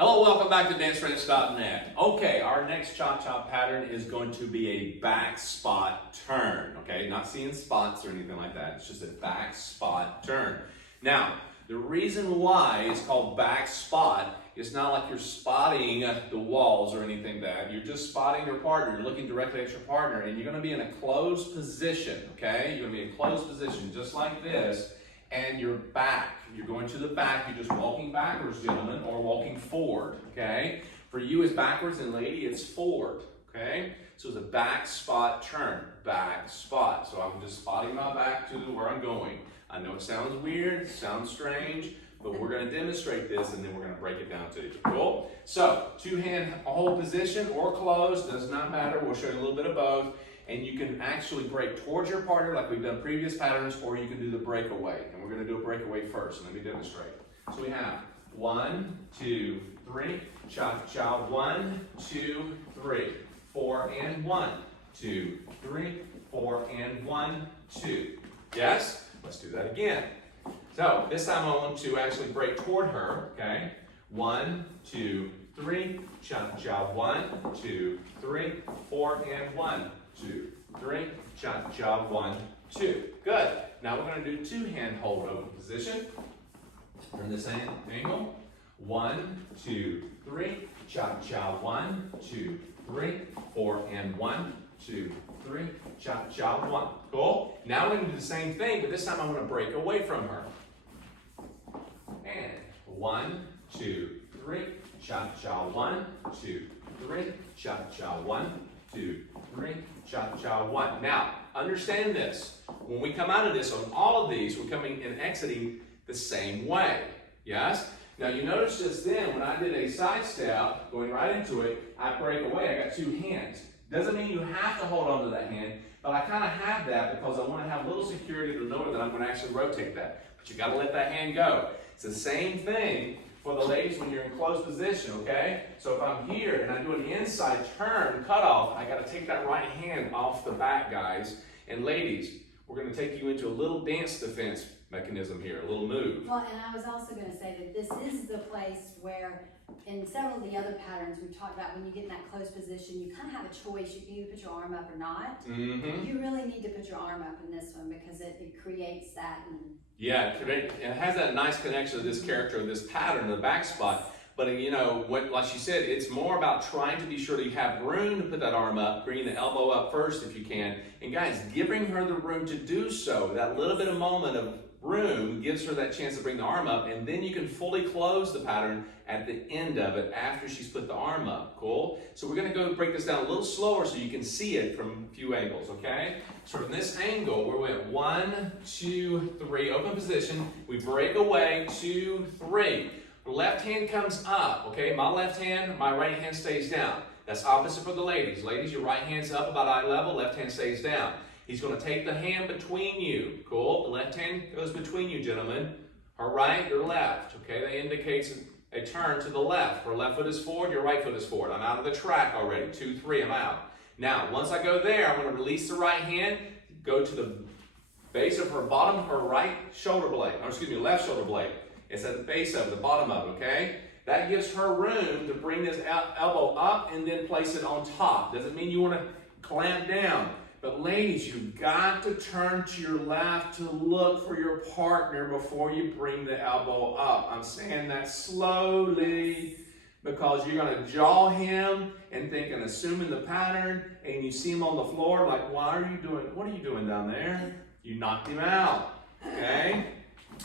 Hello, welcome back to DanceRedits.net. Okay, our next cha-cha pattern is going to be a back spot turn, okay? Not seeing spots or anything like that. It's just a back spot turn. Now, the reason why it's called back spot is not like you're spotting the walls or anything like that. You're just spotting your partner. You're looking directly at your partner, and you're going to be in a closed position, okay? You're going to be in a closed position just like this. And you're back. You're going to the back. You're just walking backwards, gentlemen, or walking forward, okay? For you, it's backwards, and lady, it's forward, okay? So it's a back spot turn, back spot. So I'm just spotting my back to where I'm going. I know it sounds weird, sounds strange, but we're going to demonstrate this, and then we're going to break it down to you. Cool? So, two-hand hold position or closed, does not matter. We'll show you a little bit of both. And you can actually break towards your partner like we've done previous patterns, or you can do the breakaway. And we're going to do a breakaway first. Let me demonstrate. So we have 1, 2, 3, cha-cha, 1, 2, 3, 4, and 1, 2, 3, 4, and 1, 2. Yes? Let's do that again. So this time I want to actually break toward her, okay? 1, 2, 3, cha-cha, 1, 2, 3, 4, and 1, 2, 3, cha-cha, 1, 2. Good. Now we're going to do two-hand hold open position. Turn this angle. 1, 2, 3, cha-cha, 1, 2, 3, 4, and 1, 2, 3, cha-cha, 1. Cool. Now we're going to do the same thing, but this time I'm going to break away from her. And 1, 2, 3, cha-cha, 1, 2, 3, cha-cha, 1, 2, 3, cha-cha, 1. Now, understand this. When we come out of this, on all of these, we're coming and exiting the same way. Yes? Now, you notice just then, when I did a side step, going right into it, I break away. I got two hands. Doesn't mean you have to hold on to that hand, but I kind of have that because I want to have a little security to know that I'm going to actually rotate that. But you got to let that hand go. It's the same thing for the ladies when you're in closed position, okay? So if I'm here and I do an inside turn cutoff, I got to take that right hand off the back, guys. And ladies, we're going to take you into a little dance defense mechanism here, a little move. Well, and I was also going to say that this is the place where, in several of the other patterns we've talked about, when you get in that closed position, you kind of have a choice. You can either put your arm up or not. Mm-hmm. You really need to put your arm up in this one because it creates that. Yeah, it has that nice connection to this character, this pattern, the back spot. But you know, like she said, it's more about trying to be sure that you have room to put that arm up, bringing the elbow up first if you can. And guys, giving her the room to do so, that little bit of moment of room gives her that chance to bring the arm up, and then you can fully close the pattern at the end of it after she's put the arm up. Cool? So we're going to go break this down a little slower so you can see it from a few angles, okay? So from this angle, we went 1, 2, 3, open position. We break away, 2, 3. The left hand comes up, okay? My left hand, my right hand stays down. That's opposite for the ladies. Ladies, your right hand's up about eye level, left hand stays down. He's going to take the hand between you. Cool? The left hand goes between you, gentlemen. Her right, your left. Okay? That indicates a turn to the left. Her left foot is forward, your right foot is forward. I'm out of the track already. 2, 3, I'm out. Now, once I go there, I'm going to release the right hand, go to the base of her bottom, her right shoulder blade. Or excuse me, left shoulder blade. It's at the base of it, the bottom of it, okay? That gives her room to bring this elbow up and then place it on top. Doesn't mean you want to clamp down. But ladies, you've got to turn to your left to look for your partner before you bring the elbow up. I'm saying that slowly because you're going to jaw him and think and assuming the pattern, and you see him on the floor like, what are you doing down there? You knocked him out, okay?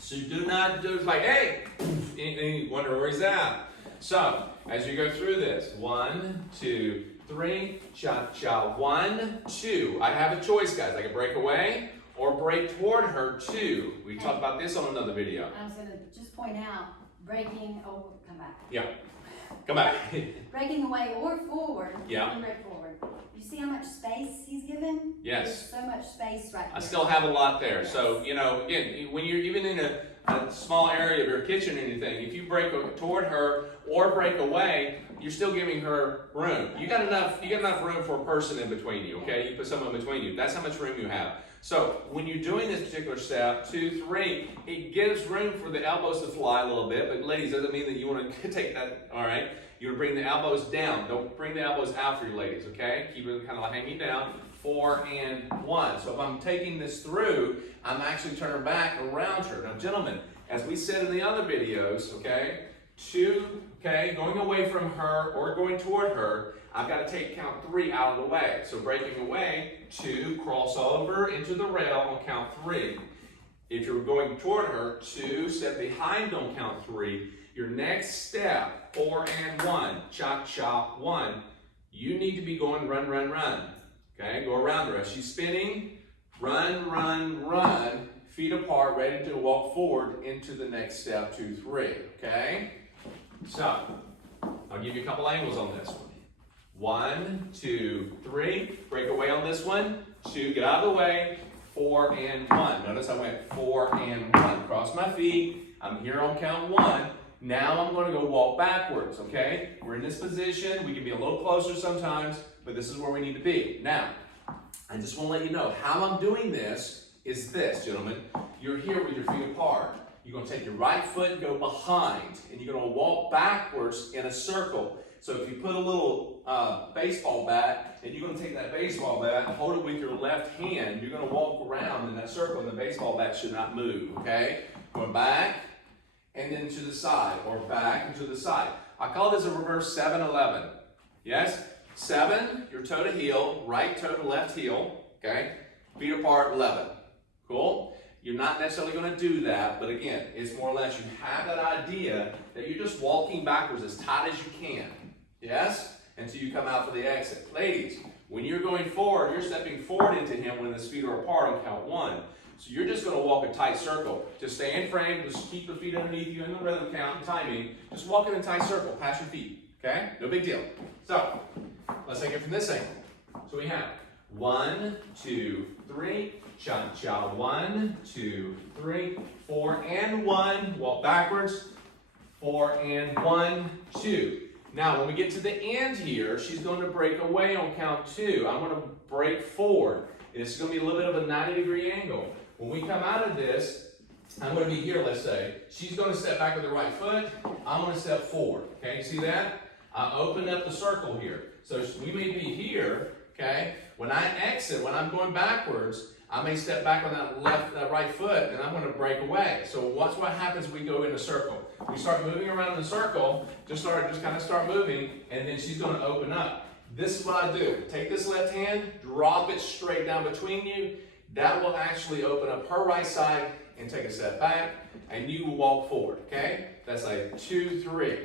So do not do it like, hey, and you wonder where he's at. So as you go through this, 1, 2, 3, cha-cha, 1, 2. I have a choice, guys. I can break away or break toward her, 2. We talked about this on another video. I was going to just point out, breaking, come back. Yeah, come back. Breaking away or forward. Yeah. Break forward. You see how much space he's given? Yes. There's so much space right there. I still have a lot there. Yes. So, you know, again, when you're even in a small area of your kitchen or anything, if you break toward her or break away, you're still giving her room. You got enough room for a person in between you, okay? You put someone in between you. That's how much room you have. So when you're doing this particular step, 2, 3, it gives room for the elbows to fly a little bit, but ladies, doesn't mean that you want to take that, all right? You want to bring the elbows down. Don't bring the elbows out for you ladies, okay? Keep it kind of hanging down. 4 and 1. So if I'm taking this through, I'm actually turning back around her. Now gentlemen, as we said in the other videos, okay, 2, okay, going away from her or going toward her, I've got to take count 3 out of the way. So breaking away, 2, cross over into the rail on count 3. If you're going toward her, 2, step behind on count 3. Your next step, 4 and 1, chop, chop, 1. You need to be going run, run, run. Okay, go around her. As she's spinning, run, run, run, feet apart, ready to walk forward into the next step, 2, 3. Okay? So, I'll give you a couple angles on this one. 1, 2, 3. Break away on this one. 2, get out of the way. 4 and 1. Notice I went 4 and 1. Cross my feet. I'm here on count 1. Now I'm going to go walk backwards, okay? We're in this position. We can be a little closer sometimes, but this is where we need to be. Now, I just want to let you know how I'm doing this is this, gentlemen. You're here with your feet apart. You're going to take your right foot and go behind, and you're going to walk backwards in a circle. So if you put a little baseball bat, and you're going to take that baseball bat and hold it with your left hand, you're going to walk around in that circle, and the baseball bat should not move, okay? Going back, and then to the side, or back and to the side. I call this a reverse 7-11. Yes? 7, your toe to heel, right toe to left heel, okay? Feet apart, 11. Cool? You're not necessarily going to do that, but again, it's more or less you have that idea that you're just walking backwards as tight as you can. Yes? Until you come out for the exit. Ladies, when you're going forward, you're stepping forward into him when his feet are apart on count 1. So you're just going to walk a tight circle. Just stay in frame. Just keep the feet underneath you in the rhythm count and timing. Just walk in a tight circle past your feet. Okay? No big deal. So, let's take it from this angle. So we have 1, 2, 3. Cha-cha. 1, 2, 3, 4, and 1. Walk backwards. 4 and 1, 2. Now, when we get to the end here, she's going to break away on count 2. I'm going to break forward. And it's going to be a little bit of a 90-degree angle. When we come out of this, I'm going to be here, let's say. She's going to step back with the right foot. I'm going to step forward. Okay, see that? I open up the circle here. So we may be here, okay? When I exit, when I'm going backwards, I may step back on that right foot, and I'm going to break away. So watch what happens when we go in a circle. We start moving around in a circle, just kind of start moving, and then she's going to open up. This is what I do. Take this left hand, drop it straight down between you. That will actually open up her right side and take a step back, and you will walk forward, okay? That's a 2, 3,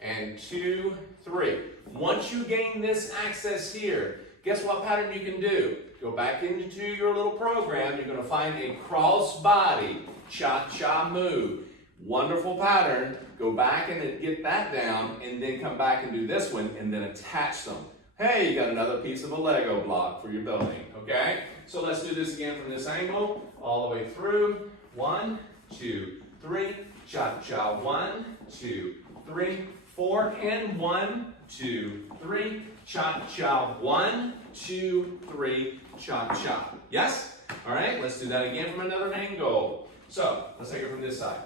and 2, 3. Once you gain this access here, guess what pattern you can do? Go back into your little program. You're going to find a cross body cha-cha move. Wonderful pattern. Go back and then get that down, and then come back and do this one, and then attach them. Hey, you got another piece of a Lego block for your building, okay? So let's do this again from this angle, all the way through. 1, 2, 3, cha-cha. 1, 2, 3, 4, and 1, 2, 3, cha-cha. 1, 2, 3, cha-cha. Yes? All right, let's do that again from another angle. So let's take it from this side.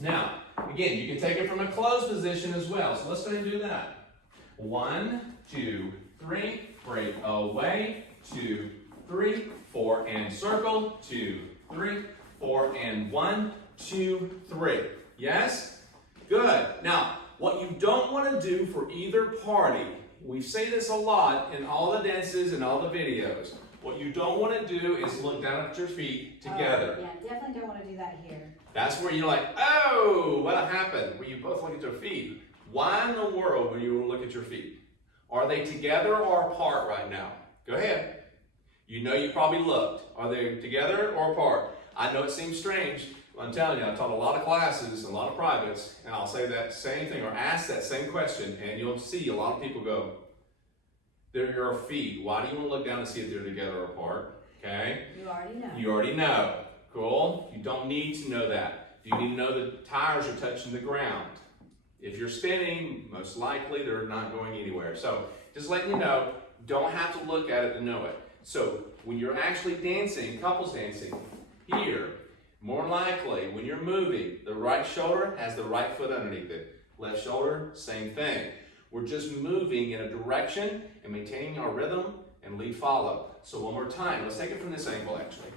Now, again, you can take it from a closed position as well. So let's go ahead and do that. 1, 2, 3, break away. 2, 3, 4, and circle. 2, 3, 4, and 1, 2, 3. Yes? Good. Now, what you don't want to do for either party, we say this a lot in all the dances and all the videos. What you don't want to do is look down at your feet together. Yeah, definitely don't want to do that here. That's where you're like, oh, what happened? Where you both look at your feet. Why in the world would you look at your feet? Are they together or apart right now? Go ahead. You know you probably looked. Are they together or apart? I know it seems strange. I'm telling you, I've taught a lot of classes, a lot of privates, and I'll say that same thing or ask that same question, and you'll see a lot of people go, they're your feet. Why do you want to look down and see if they're together or apart? Okay? You already know. You already know. Cool? You don't need to know that. You need to know the tires are touching the ground. If you're spinning, most likely they're not going anywhere. So just letting you know, don't have to look at it to know it. So when you're actually dancing, couples dancing, here, more likely when you're moving, the right shoulder has the right foot underneath it. Left shoulder, same thing. We're just moving in a direction and maintaining our rhythm and lead follow. So one more time, let's take it from this angle actually.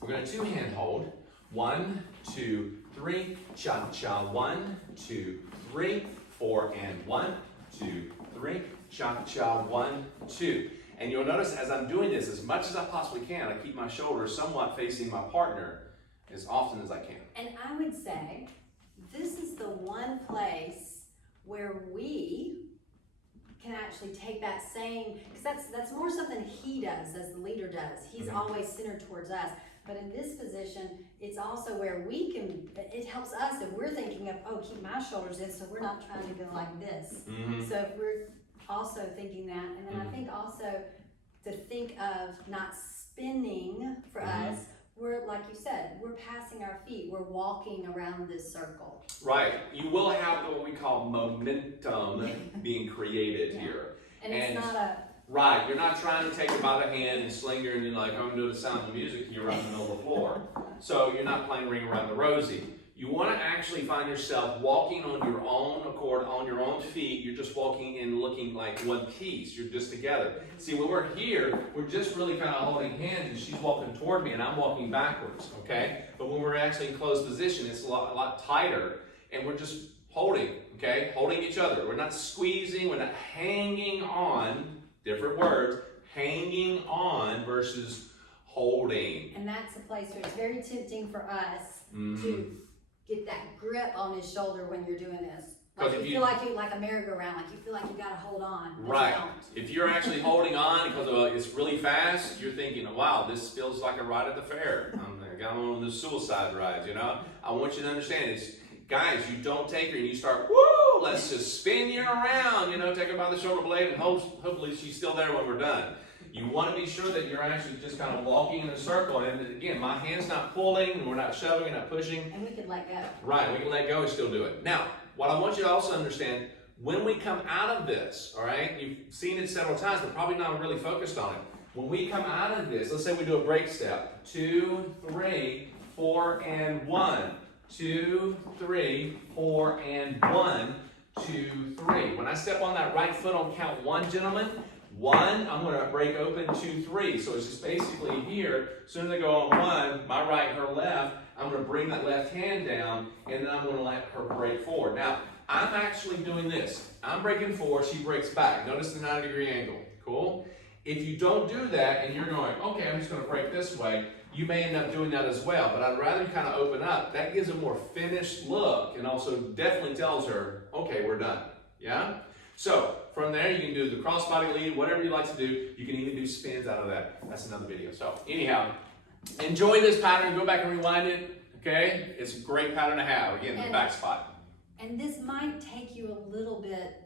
We're going to two-hand hold. 1, 2, 3, cha-cha. 1, 2, 3, 4, and 1, 2, 3, cha-cha. 1, 2. And you'll notice as I'm doing this, as much as I possibly can, I keep my shoulders somewhat facing my partner as often as I can. And I would say this is the one place where we can actually take that same, because that's more something he does as the leader does. He's always centered towards us. But in this position, it's also where we can, it helps us if we're thinking of, oh, keep my shoulders in so we're not trying to go like this. So if we're also thinking that, and then I think also to think of not spinning for us, we're, like you said, we're passing our feet, we're walking around this circle. Right, you will have what we call momentum being created here. And it's not a... Right, you're not trying to take it by the hand and sling her and you're like, I'm going to do the sound of music, you're right in the middle of the floor. So you're not playing Ring Around the Rosie. You want to actually find yourself walking on your own accord, on your own feet. You're just walking and looking like one piece. You're just together. See, when we're here, we're just really kind of holding hands and she's walking toward me and I'm walking backwards, okay? But when we're actually in closed position, it's a lot tighter and we're just holding, okay? Holding each other. We're not squeezing, we're not hanging on. Different words, hanging on versus holding. And that's a place where it's very tempting for us to get that grip on his shoulder when you're doing this. Like you feel like you, like a merry-go-round, like you feel like you gotta hold on. Right. If you're actually holding on because it's really fast, you're thinking, wow, this feels like a ride at the fair. I got on the suicide rides, you know? I want you to understand it's, guys, you don't take her and you start, woo, let's just spin you around, you know, take her by the shoulder blade and hopefully she's still there when we're done. You want to be sure that you're actually just kind of walking in a circle. And again, my hand's not pulling, and we're not shoving, and not pushing. And we can let go. Right, we can let go and still do it. Now, what I want you to also understand, when we come out of this, all right, you've seen it several times, but probably not really focused on it. When we come out of this, let's say we do a break step. 2, 3, 4, and 1. 2, 3, 4, and 1, 2, 3. When I step on that right foot on count 1, gentlemen, 1, I'm going to break open 2, 3. So it's just basically here, as soon as I go on 1, my right, her left, I'm going to bring that left hand down, and then I'm going to let her break forward. Now, I'm actually doing this. I'm breaking forward, she breaks back. Notice the 90-degree angle. Cool? If you don't do that, and you're going, okay, I'm just going to break this way, you may end up doing that as well, but I'd rather kind of open up. That gives a more finished look and also definitely tells her, okay, we're done. Yeah? So, from there, you can do the crossbody lead, whatever you like to do. You can even do spins out of that. That's another video. So, anyhow, enjoy this pattern. Go back and rewind it. Okay? It's a great pattern to have. Again, the back spot. And this might take you a little bit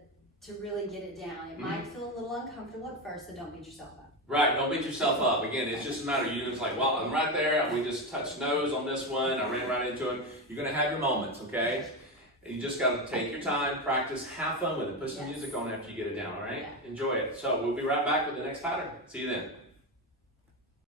to really get it down. It might feel a little uncomfortable at first, so don't beat yourself up. Right, don't beat yourself up. Again, it's just a matter of you just like, well, I'm right there. We just touched nose on this one. I ran right into him. You're going to have your moments, okay? And you just got to take your time, practice, have fun with it. Put some music on after you get it down, all right? Yeah. Enjoy it. So we'll be right back with the next pattern. See you then.